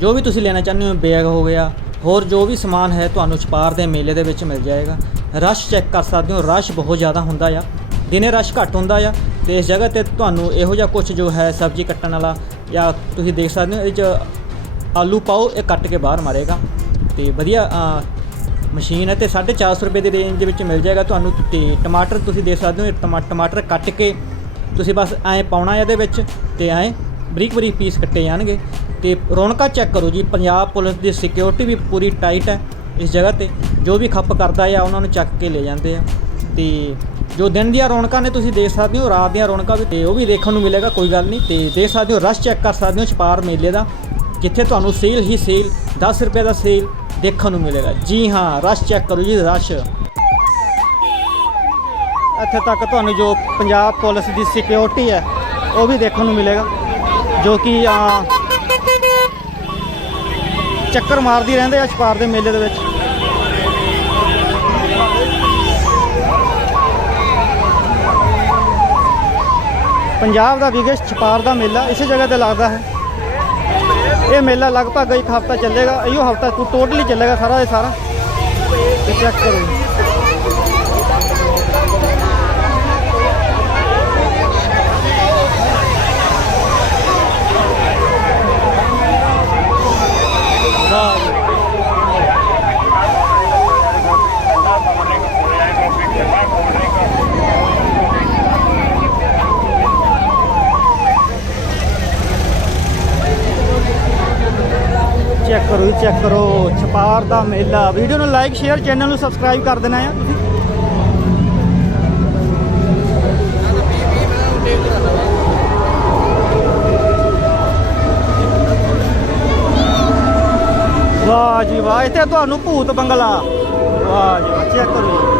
S1: ਜੋ ਵੀ ਤੁਸੀਂ ਲੈਣਾ ਚਾਹੁੰਦੇ ਹੋ, ਬੈਗ ਹੋ ਗਿਆ, ਹੋਰ ਜੋ ਵੀ ਸਮਾਨ ਹੈ, ਤੁਹਾਨੂੰ ਛਪਾਰ ਦੇ ਮੇਲੇ ਦੇ ਵਿੱਚ ਮਿਲ ਜਾਏਗਾ। ਰਸ਼ ਚੈੱਕ ਕਰ ਸਕਦੇ ਹੋ, ਰਸ਼ ਬਹੁਤ ਜ਼ਿਆਦਾ ਹੁੰਦਾ ਆ। ਦਿਨੇ ਰਸ਼ ਘੱਟ ਹੁੰਦਾ ਆ, ਤੇ ਇਸ ਜਗ੍ਹਾ ਤੇ ਤੁਹਾਨੂੰ ਇਹੋ ਜਿਹਾ ਕੁਝ ਜੋ ਹੈ, ਸਬਜ਼ੀ ਕੱਟਣ ਵਾਲਾ, ਜਾਂ ਤੁਸੀਂ ਦੇਖ ਸਕਦੇ ਹੋ, ਇਹ 'ਚ ਆਲੂ ਪਾਓ, ਇਹ ਕੱਟ ਕੇ ਬਾਹਰ ਮਾਰੇਗਾ। ਤੇ ਵਧੀਆ ਮਸ਼ੀਨ ਹੈ ਤੇ 450 ਰੁਪਏ ਦੀ ਰੇਂਜ ਦੇ ਵਿੱਚ ਮਿਲ ਜਾਏਗਾ ਤੁਹਾਨੂੰ ਤੇ ਟਮਾਟਰ ਤੁਸੀਂ ਦੇਖ ਸਕਦੇ ਹੋ, ਇਹ ਟਮਾ- ਟਮਾਟਰ ਕੱਟ ਕੇ ਤੁਸੀਂ ਬਸ ਐਂ ਪਾਉਣਾ ਇਹਦੇ ਵਿੱਚ ਤੇ ਐਂ ਬਰੀਕ ਬਰੀਕ ਪੀਸ ਕੱਟੇ ਜਾਣਗੇ। ਤੇ ਰੌਣਕਾਂ ਚੈੱਕ ਕਰੋ ਜੀ, ਪੰਜਾਬ ਪੁਲਿਸ ਦੀ ਸਿਕਿਉਰਿਟੀ ਵੀ ਪੂਰੀ ਟਾਈਟ ਹੈ ਇਸ ਜਗ੍ਹਾ ਤੇ। ਜੋ ਵੀ ਖੱਪ ਕਰਦਾ ਆ, ਉਹਨਾਂ ਨੂੰ ਚੱਕ ਕੇ ਲੈ ਜਾਂਦੇ ਆ। ਤੇ ਜੋ ਦਿਨ ਦੀਆਂ ਰੌਣਕਾਂ ਨੇ ਤੁਸੀਂ ਦੇਖ ਸਕਦੇ ਹੋ, ਰਾਤ ਦੀਆਂ ਰੌਣਕਾਂ ਵੀ ਤੇ ਉਹ ਵੀ ਦੇਖਣ ਨੂੰ ਮਿਲੇਗਾ, ਕੋਈ ਗੱਲ ਨਹੀਂ। ਤੇ ਦੇਖ ਸਕਦੇ ਹੋ, ਰਸ਼ ਚੈੱਕ ਕਰ ਸਕਦੇ ਹੋ, ਛਪਾਰ ਮੇਲੇ ਦਾ। ਜਿੱਥੇ ਤੁਹਾਨੂੰ ਸੇਲ ਹੀ ਸੇਲ 10 ਰੁਪਏ ਦਾ ਸੇਲ ਦੇਖਣ ਨੂੰ ਮਿਲੇਗਾ। ਜੀ ਹਾਂ, ਰਸ਼ ਚੈੱਕ ਕਰੋ ਜੀ, ਰਸ਼। ਇੱਥੇ ਤੱਕ ਤੁਹਾਨੂੰ ਜੋ ਪੰਜਾਬ ਪੁਲਿਸ ਦੀ ਸਿਕਿਉਰਿਟੀ ਹੈ, ਉਹ ਵੀ ਦੇਖਣ ਨੂੰ ਮਿਲੇਗਾ, ਜੋ ਕਿ ਚੱਕਰ ਮਾਰਦੀ ਰਹਿੰਦੇ ਆ ਛਪਾਰ ਦੇ ਮੇਲੇ ਦੇ ਵਿੱਚ। ਪੰਜਾਬ ਦਾ ਬਿਗੇਸਟ ਛਪਾਰ ਦਾ ਮੇਲਾ ਇਸੇ ਜਗ੍ਹਾ ਤੇ ਲੱਗਦਾ ਹੈ। ਇਹ ਮੇਲਾ ਲਗਭਗ ਇੱਕ ਹਫਤਾ ਚੱਲੇਗਾ, ਇਹੋ ਹਫਤਾ ਟੋਟਲੀ ਚੱਲੇਗਾ ਸਾਰਾ ਇਹ ਸਾਰਾ। ਤੇ ਚੈੱਕ ਕਰੋ। ਕਰੋ ਜੀ ਚੈੱਕ ਕਰੋ, ਛਪਾਰ ਦਾ ਮੇਲਾ। ਵੀਡੀਓ ਨੂੰ ਲਾਈਕ ਸ਼ੇਅਰ ਚੈਨਲ ਨੂੰ ਸਬਸਕ੍ਰਾਈਬ ਕਰ ਦੇਣਾ ਆ ਤੁਸੀਂ। ਵਾਹ ਜੀ ਵਾਹ, ਇੱਥੇ ਤੁਹਾਨੂੰ ਭੂਤ ਬੰਗਲਾ। ਵਾਹ ਜੀ ਵਾਹ ਚੈੱਕ ਕਰੋ।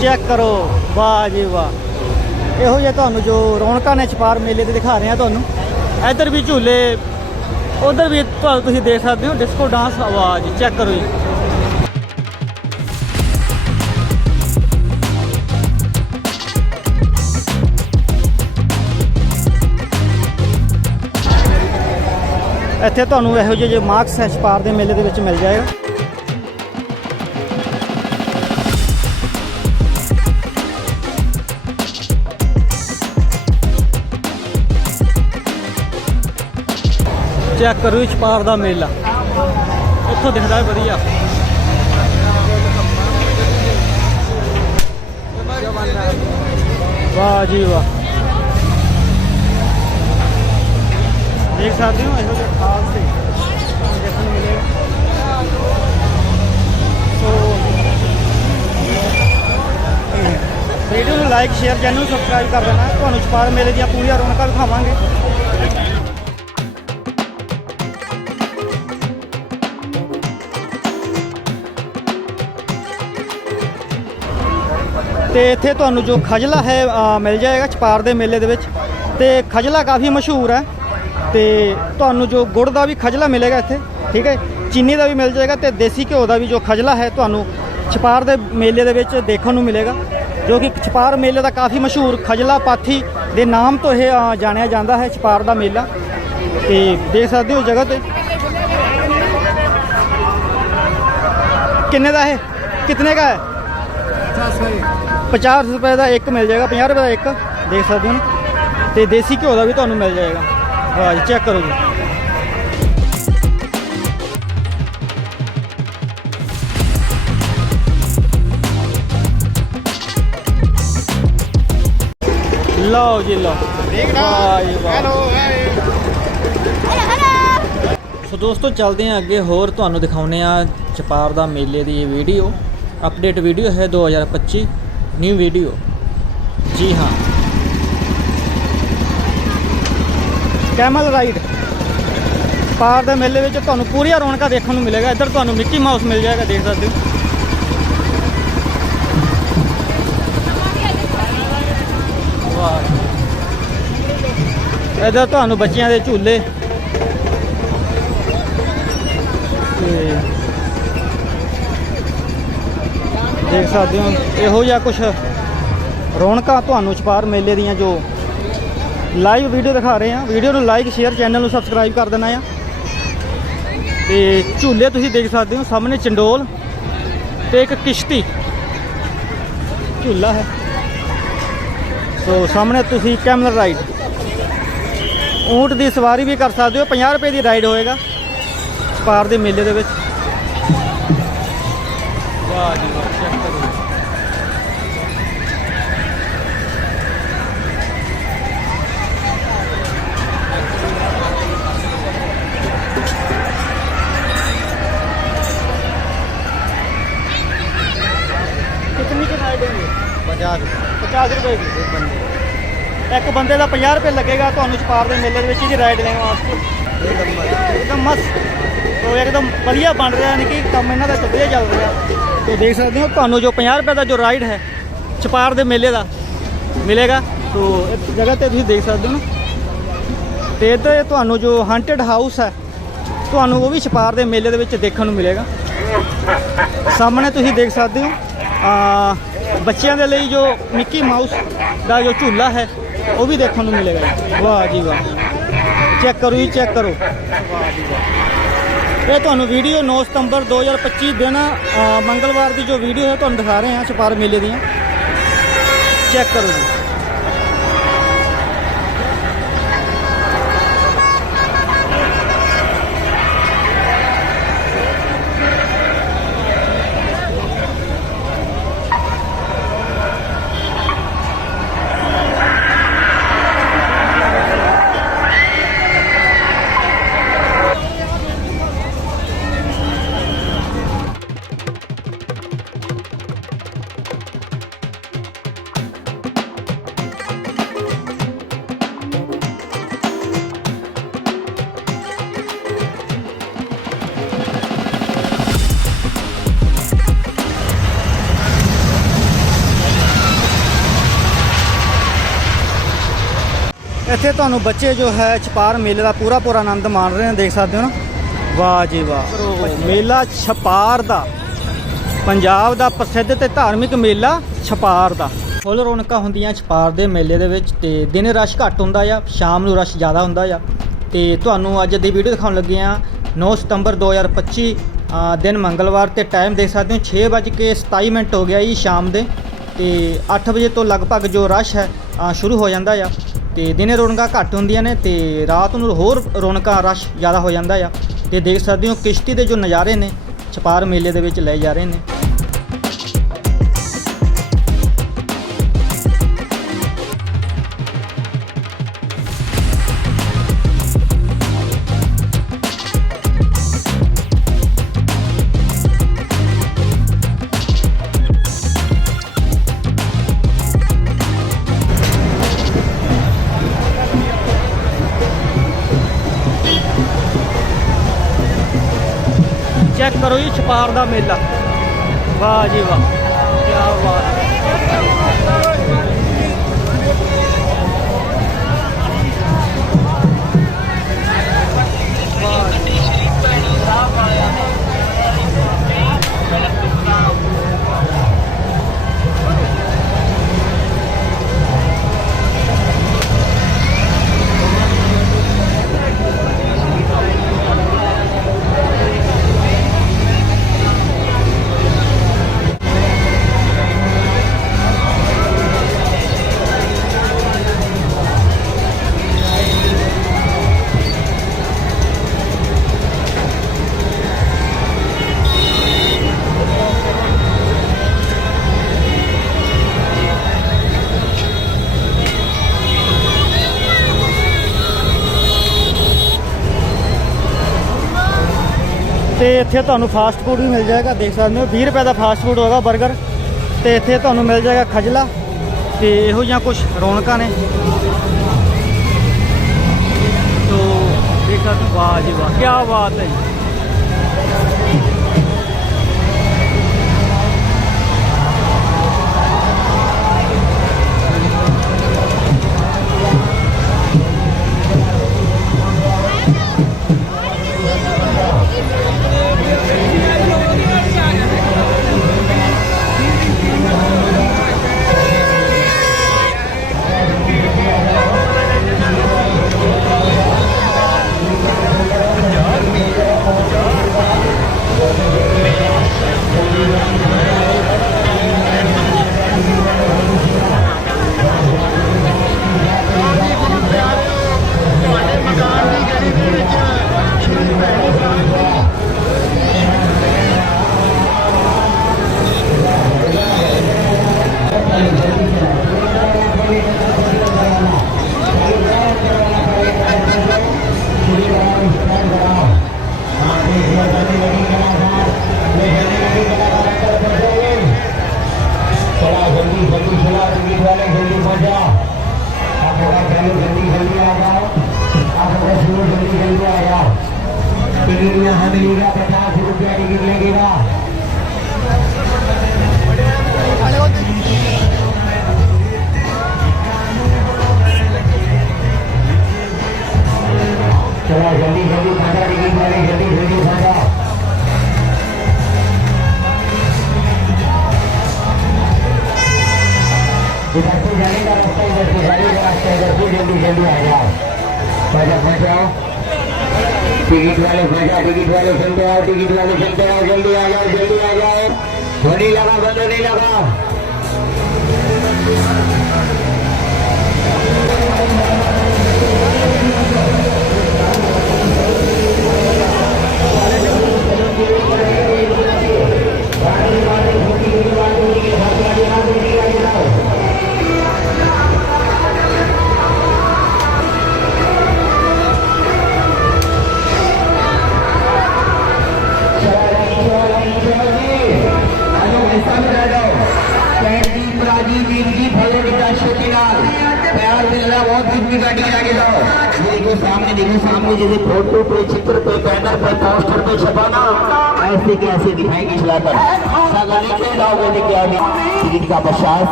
S1: ਚੈੱਕ ਕਰੋ। ਵਾਹ ਜੀ ਵਾਹ। ਇਹੋ ਜਿਹਾ ਤੁਹਾਨੂੰ ਜੋ ਰੌਣਕਾਂ ਨੇ ਛਪਾਰ ਮੇਲੇ ਤੇ ਦਿਖਾ ਰਹੇ ਆ ਤੁਹਾਨੂੰ। ਇੱਧਰ ਵੀ ਝੂਲੇ, ਉਧਰ ਵੀ ਤੁਹਾਨੂੰ ਤੁਸੀਂ ਦੇਖ ਸਕਦੇ ਹੋ ਡਿਸਕੋ ਡਾਂਸ ਆਵਾਜ਼, ਚੈੱਕ ਕਰੋ ਜੀ। ਇੱਥੇ ਤੁਹਾਨੂੰ ਇਹੋ ਜਿਹੇ ਜੇ ਮਾਰਕਸ ਹੈ, ਛਪਾਰ ਦੇ ਮੇਲੇ ਦੇ ਵਿੱਚ ਮਿਲ ਜਾਏਗਾ। ਚੈੱਕ ਕਰੋ ਇਸ ਦਾ ਮੇਲਾ। ਇੱਥੋਂ ਦਿਖਦਾ ਹੈ ਵਧੀਆ। ਵਾਹ ਜੀ ਵਾਹ। ਦੇਖ ਸਕਦੇ ਹੋ ਇਹੋ ਜਿਹੇ ਖਾਸ ਤੇ ਦੇਖਣ ਨੂੰ ਮਿਲੇਗਾ ਸੋ, ਵੀਡੀਓ ਨੂੰ ਲਾਈਕ ਸ਼ੇਅਰ ਚੈਨਲ ਨੂੰ ਸਬਸਕ੍ਰਾਈਬ ਕਰ ਦੇਣਾ। ਤੁਹਾਨੂੰ ਛਪਾਰ ਮੇਲੇ ਦੀਆਂ ਪੂਰੀਆਂ ਰੌਣਕਾਂ ਦਿਖਾਵਾਂਗੇ। ਤੇ ਇੱਥੇ ਤੁਹਾਨੂੰ ਜੋ ਖਜਲਾ ਹੈ ਮਿਲ ਜਾਏਗਾ ਛਪਾਰ ਦੇ ਮੇਲੇ ਦੇ ਵਿੱਚ। ਤੇ ਖਜਲਾ ਕਾਫੀ ਮਸ਼ਹੂਰ ਹੈ। ਤੇ ਤੁਹਾਨੂੰ ਜੋ ਗੁੜ ਦਾ ਵੀ ਖਜਲਾ ਮਿਲੇਗਾ ਇੱਥੇ, ਠੀਕ ਹੈ? ਚੀਨੀ ਦਾ ਵੀ ਮਿਲ ਜਾਏਗਾ ਤੇ ਦੇਸੀ ਘਿਓ ਦਾ ਵੀ ਜੋ ਖਜਲਾ ਹੈ, ਤੁਹਾਨੂੰ ਛਪਾਰ ਦੇ ਮੇਲੇ ਦੇ ਵਿੱਚ ਦੇਖਣ ਨੂੰ ਮਿਲੇਗਾ। ਜੋ ਕਿ ਛਪਾਰ ਮੇਲੇ ਦਾ ਕਾਫੀ ਮਸ਼ਹੂਰ ਖਜਲਾ ਪਾਥੀ ਦੇ ਨਾਮ ਤੋਂ ਇਹ ਜਾਣਿਆ ਜਾਂਦਾ ਹੈ ਛਪਾਰ ਦਾ ਮੇਲਾ। ਤੇ ਦੇਖ ਸਕਦੇ ਹੋ ਜਗ੍ਹਾ ਤੇ। ਕਿੰਨੇ ਦਾ ਹੈ ਕਿਤਨੇ ਦਾ ਹੈ? 50 ਰੁਪਏ ਦਾ ਇੱਕ ਮਿਲ ਜਾਏਗਾ 50 ਰੁਪਏ ਦਾ ਇੱਕ ਦੇਖ ਸਕਦੇ ਹੋ ਨਾ ਤੇ ਦੇਸੀ ਘਿਓ ਦਾ ਵੀ ਤੁਹਾਨੂੰ ਮਿਲ ਜਾਏਗਾ ਵਾਹ ਜੀ ਚੈੱਕ ਕਰੋ ਜੀ ਲਓ ਜੀ ਲਓ ਵਾਹ ਜੀ ਵਾਹ ਸੋ ਦੋਸਤੋ ਚੱਲਦੇ ਹਾਂ ਅੱਗੇ ਹੋਰ ਤੁਹਾਨੂੰ ਦਿਖਾਉਨੇ ਆ ਚਪਾਰ ਦਾ ਮੇਲੇ ਦੀ ਇਹ ਵੀਡੀਓ ਅਪਡੇਟ ਵੀਡੀਓ ਹੈ 2025 ਨਿਊ ਵੀਡੀਓ ਜੀ ਹਾਂ ਕੈਮਲ ਰਾਈਡ ਪਾਰ ਦੇ ਮੇਲੇ ਵਿੱਚ ਤੁਹਾਨੂੰ ਪੂਰੀਆਂ ਰੌਣਕਾਂ ਦੇਖਣ ਨੂੰ ਮਿਲੇਗਾ। ਇੱਧਰ ਤੁਹਾਨੂੰ ਮਿੱਕੀ ਮਾਊਸ ਮਿਲ ਜਾਏਗਾ, ਦੇਖ ਸਕਦੇ ਹੋ। ਇੱਧਰ ਤੁਹਾਨੂੰ ਬੱਚਿਆਂ ਦੇ ਝੂਲੇ। ਤੇ ਦੇਖ ਸਕਦੇ ਹੋ। ਇਹੋ ਜਿਹਾ ਕੁਝ ਰੌਣਕਾਂ ਤੁਹਾਨੂੰ ਛਪਾਰ ਮੇਲੇ ਦੀਆਂ ਜੋ ਲਾਈਵ ਵੀਡੀਓ ਦਿਖਾ ਰਹੇ ਆ ਵੀਡੀਓ ਨੂੰ ਲਾਈਕ ਸ਼ੇਅਰ ਚੈਨਲ ਨੂੰ ਸਬਸਕ੍ਰਾਈਬ ਕਰ ਦੇਣਾ ਆ। ਤੇ ਝੂਲੇ ਤੁਸੀਂ ਦੇਖ ਸਕਦੇ ਹੋ, ਸਾਹਮਣੇ ਚੰਡੋਲ ਤੇ ਇੱਕ ਕਿਸ਼ਤੀ। ਝੂਲਾ ਹੈ। ਸੋ ਸਾਹਮਣੇ ਤੁਸੀਂ ਕੈਮਲ ਰਾਈਡ ਊਂਟ ਦੀ ਸਵਾਰੀ ਵੀ ਕਰ ਸਕਦੇ ਹੋ। 50 ਰੁਪਏ ਦੀ ਰਾਈਡ ਹੋਏਗਾ। ਪਾਰ ਦੇ ਮੇਲੇ ਦੇ ਵਿੱਚ। ਇੱਕ ਬੰਦੇ ਦਾ 50 ਰੁਪਏ ਲੱਗੇਗਾ ਤੁਹਾਨੂੰ ਛਪਾਰ ਦੇ ਮੇਲੇ ਦੇ ਵਿੱਚ ਇਹਦੀ ਰਾਈਡ ਲੈਣ ਵਾਸਤੇ। ਇੱਕਦਮ ਮਸਤ ਤੋ ਇੱਕਦਮ ਵਧੀਆ ਬਣ ਰਿਹਾ, ਯਾਨੀ ਕਿ ਕੰਮ ਇਹਨਾਂ ਦਾ ਤਾਂ ਵਧੀਆ ਚੱਲ ਰਿਹਾ। ਤੋ ਦੇਖ ਸਕਦੇ ਹੋ, ਤੁਹਾਨੂੰ ਜੋ 50 ਰੁਪਏ ਦਾ ਜੋ ਰਾਈਡ ਹੈ, ਛਪਾਰ ਦੇ ਮੇਲੇ ਦਾ ਮਿਲੇਗਾ। ਤੋ ਇਸ ਜਗ੍ਹਾ ਤੇ ਤੁਸੀਂ ਦੇਖ ਸਕਦੇ ਹੋ ਨਾ। ਤੇ ਇੱਧਰ ਤੁਹਾਨੂੰ ਜੋ ਹੰਟਡ ਹਾਊਸ ਹੈ, ਤੁਹਾਨੂੰ ਉਹ ਵੀ ਛਪਾਰ ਦੇ ਮੇਲੇ ਦੇ ਵਿੱਚ ਦੇਖਣ ਨੂੰ ਮਿਲੇਗਾ। ਸਾਹਮਣੇ ਤੁਸੀਂ ਦੇਖ ਸਕਦੇ ਹੋ ਬੱਚਿਆਂ ਦੇ ਲਈ ਜੋ ਮਿੱਕੀ ਮਾਊਸ ਦਾ ਜੋ ਝੂਲਾ ਹੈ ਉਹ ਵੀ ਦੇਖਣ ਨੂੰ ਮਿਲੇਗਾ ਜੀ। ਵਾਹ ਜੀ ਵਾਹ। ਚੈੱਕ ਕਰੋ ਜੀ ਚੈੱਕ ਕਰੋ। ਵਾਹ ਜੀ ਵਾਹ ਇਹ ਤੁਹਾਨੂੰ ਵੀਡੀਓ 9 ਸਤੰਬਰ 2025 ਦਿਨ ਅ, ਮੰਗਲਵਾਰ ਦੀ ਜੋ ਵੀਡੀਓ ਹੈ ਤੁਹਾਨੂੰ ਦਿਖਾ ਰਹੇ ਹਾਂ ਛਪਾਰ ਮੇਲੇ ਦੀਆਂ। ਚੈੱਕ ਕਰੋ ਜੀ। ਇੱਥੇ ਤੁਹਾਨੂੰ ਬੱਚੇ ਜੋ ਹੈ ਛਪਾਰ ਮੇਲੇ ਦਾ ਪੂਰਾ ਪੂਰਾ ਆਨੰਦ ਮਾਣ ਰਹੇ ਨੇ ਦੇਖ ਸਕਦੇ ਹੋ ਨਾ? ਵਾਹ ਜੀ ਵਾਹ। ਮੇਲਾ ਛਪਾਰ ਦਾ ਪੰਜਾਬ ਦਾ ਪ੍ਰਸਿੱਧ ਤੇ ਧਾਰਮਿਕ ਮੇਲਾ ਛਪਾਰ ਦਾ। ਫੁੱਲ ਰੌਣਕਾਂ ਹੁੰਦੀਆਂ ਛਪਾਰ ਦੇ ਮੇਲੇ ਦੇ ਵਿੱਚ ਤੇ ਦਿਨ ਰਸ਼ ਘੱਟ ਹੁੰਦਾ ਆ ਸ਼ਾਮ ਨੂੰ ਰਸ਼ ਜ਼ਿਆਦਾ ਹੁੰਦਾ ਆ। ਤੇ ਤੁਹਾਨੂੰ ਅੱਜ ਦੀ ਵੀਡੀਓ ਦਿਖਾਉਣ ਲੱਗੇ ਆ 9 ਸਤੰਬਰ 2025 ਅ, ਦਿਨ ਮੰਗਲਵਾਰ ਤੇ ਟਾਈਮ ਦੇਖ ਸਕਦੇ ਹੋ 6:27 ਮਿੰਟ ਹੋ ਗਿਆ ਜੀ ਸ਼ਾਮ ਦੇ। ਤੇ 8 ਵਜੇ ਤੋਂ ਲਗਭਗ ਜੋ ਰਸ਼ ਹੈ ਸ਼ੁਰੂ ਹੋ ਜਾਂਦਾ ਆ। ਤੇ ਦਿਨੇ ਰੌਣਕਾਂ ਘੱਟ ਹੁੰਦੀਆਂ ਨੇ ਤੇ ਰਾਤ ਨੂੰ ਹੋਰ ਰੌਣਕਾਂ ਰਸ਼ ਜ਼ਿਆਦਾ ਹੋ ਜਾਂਦਾ ਆ। ਤੇ ਦੇਖ ਸਕਦੇ ਹੋ ਕਿਸ਼ਤੀ ਦੇ ਜੋ ਨਜ਼ਾਰੇ ਨੇ, ਛਪਾਰ ਮੇਲੇ ਦੇ ਵਿੱਚ ਲਏ ਜਾ ਰਹੇ ਨੇ। ਕਰੋ ਜੀ ਛਪਾਰ ਦਾ ਮੇਲਾ। ਵਾਹ ਜੀ ਵਾਹ ਕੀ ਬਾਤ ਹੈ। ਇੱਥੇ ਤੁਹਾਨੂੰ ਫਾਸਟ ਫੂਡ ਵੀ ਮਿਲ ਜਾਏਗਾ, ਦੇਖ ਸਕਦੇ ਹੋ 20 ਰੁਪਏ ਦਾ ਫਾਸਟ ਫੂਡ ਹੋਗਾ 버ਗਰ ਤੇ ਇੱਥੇ ਤੁਹਾਨੂੰ ਮਿਲ ਜਾਏਗਾ ਖਜਲਾ, ਤੇ ਇਹੋ ਜਿਹੀਆਂ ਕੁਝ ਰੌਣਕਾਂ ਨੇ। ਤੋ, ਦੇਖ ਸਕਦੇ ਵਾਹ ਜੀ ਵਾਹ ਕੀ ਬਾਤ ਹੈ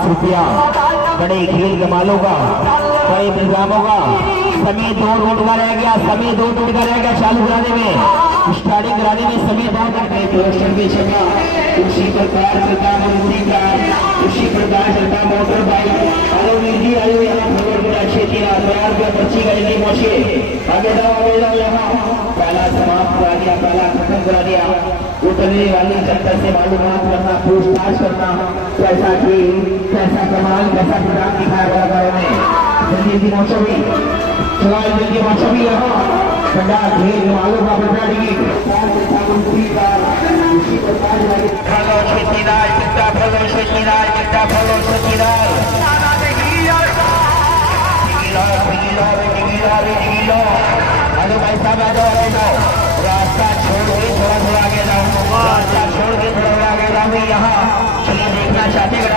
S2: रुपया। बड़े खेल जमालों का, बड़े इंतजामों का। समय दो रोड का रह गया समय दो रोड का रह गया चालू कराने में। स्टार्टिंग कराने में समय दो उसी प्रकार चलता प्रकार मोटर बाइक वीर जी आयो यहाँ खबर बड़ा क्षेत्र तैयार का पर्ची का जल्दी पहुँचे आगे जाओ आगे यहाँ पहला समाप्त करा दिया पहला खत्म करा दिया उतरने वाली जनता से मालूमात करना पूछताछ करना कैसा खेल कैसा कमाल कैसा प्रोग्राम दिखाया गया गाँव जल्दी जल्दी पहुंचो भी चलो जल्दी पहुंचो भी यहाँ बड़ा खेल मालूम का बड़ा फलो शेतीदार मिट्टा फलो शेतीदार मिट्टा फलो शेतीदार भाई साहब आ आ जाओ रास्ता छोड़ के थोड़ा आगे छोड़ के थोड़ा आगे यहाँ चलिए देखना चाहते हैं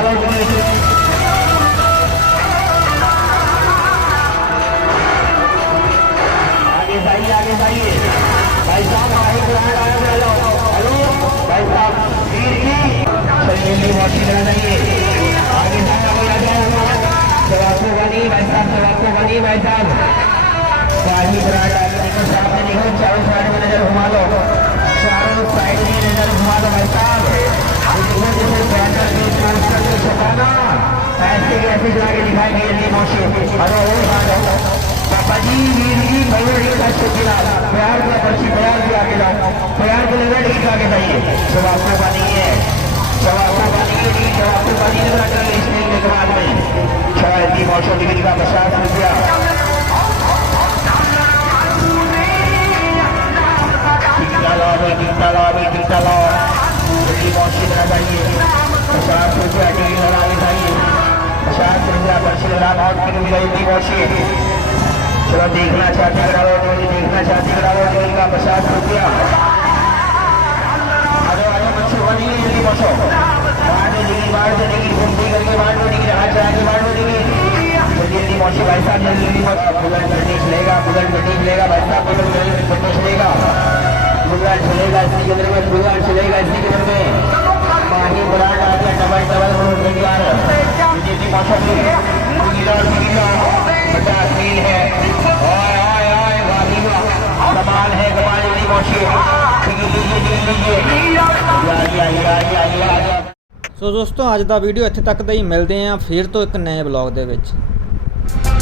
S2: आगे जाइए आगे जाइए भाई साहब हमारे हेलो भाई साहब चलिए जल्दी वापसी जाइए भाई साहब ने आपको बनी भाई साहब शाही ब्रांड आपको सामने देखो चारों साइड में नज़र घुमा दो चारों साइड में नज़र घुमा दो भाई साहब ऐसे ऐसे चला के दिखाई दे रही मोशी अरे ओ पापा जी ज़िंदगी भैया जी का शुक्रिया प्यार का पर्ची प्यार भी आगे जाओ प्यार के लिए ठीक आगे जाइए जब आपको पानी है जब आपको पानी है जब आपको पानी नज़र आ इसमें बाद में शायद की मौसम डिग्री का पचास रुपया टीका लाओ भाई टीका लाओ भाई टीका लाओ जल्दी मौसम लगा जाइए पचास रुपया टिकट लगा के जाइए पचास रुपया पर्ची लगा बहुत किलो जल्दी मौसम चलो देखना चाहते करा लो जो देखना चाहते करा लो जो इनका पचास रुपया अरे अरे बच्चों बनी जल्दी बचो बाहर में डिग्री बाहर से डिग्री घूमती करके बाहर में डिग्री हाथ चला के बाहर में डिग्री जल्दी जल्दी पहुंचे भाई साहब जल्दी जल्दी पहुंचो बुलेट गड्डी चलेगा बुलेट गड्डी चलेगा भाई साहब बुलेट गड्डी चलेगा बुलेट चलेगा इसी के अंदर में बुलेट चलेगा इसी के अंदर में पानी ब्रांड आ गया डबल डबल रोड में यार जल्दी जल्दी पहुंचो डिग्री लो डिग्री लो पचास मील है ओए ओए ओए वाली कमाल है कमाल जल्दी पहुंचिए लीजिए लीजिए लीजिए आइए आइए आइए आइए आइए
S1: ਸੋ ਦੋਸਤੋ ਅੱਜ ਦਾ ਵੀਡੀਓ ਇੱਥੇ ਤੱਕ ਦਾ ਹੀ ਮਿਲਦੇ ਆਂ ਫਿਰ ਤੋਂ ਇੱਕ ਨਵੇਂ ਬਲੌਗ ਦੇ ਵਿੱਚ Thank you.